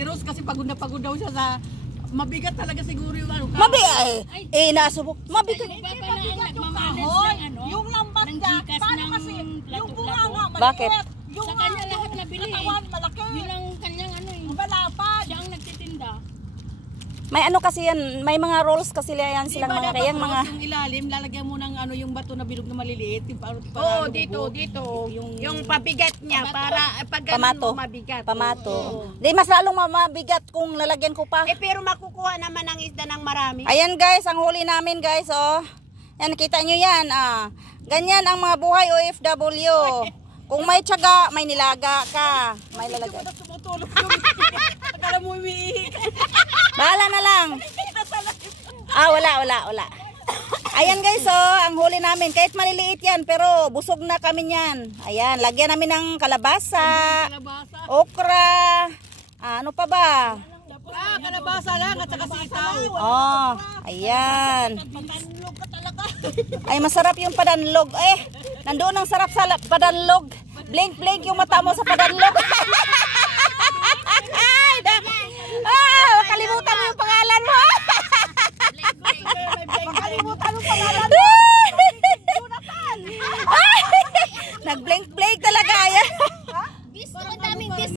si Rose kasi pagod daw siya sa mabigat talaga siguro yung ano. Mabigat nasubok. Mabigat. Mabigat yung kahoy. Yung lambat niya, paano kasi yung bunga nga maliit. Bakit? Yung sa kanya lahat nabili katawan malaki. Yun ang kanyang ano eh. Malapad. Siya ang nagtitinda. May ano kasi yan, may mga rolls kasi yan silang mga kayang mga yung ilalim, lalagyan mo ng ano yung bato na bilog na maliliit. Oo, dito. Yung pabigat niya para pag pamato. mabigat. Pamato. Di mas lalong mabigat kung lalagyan ko pa. Pero makukuha naman ang isda ng marami. Ayan guys, ang huli namin guys, oh. Yan, nakita nyo yan, Ganyan ang mga buhay OFW. Kung may tiyaga, may nilaga ka. May lalagay. Tumutulog yung akala mo umiihi. Bahala na lang. Wala. Ayan guys, oh, ang huli namin. Kahit maliliit yan, pero busog na kami yan. Ayan, lagyan namin ng kalabasa, okra, ano pa ba? Kalabasa lang at saka sitaw. Oh, ayan. Patanlog ka talaga. Ay, masarap yung padanlog. Nandoon ang sarap sa padanlog. Blink yung mata mo sa padanlog. Makalimutan mo yung pangalan mo. Makalimutan yung pangalan mo.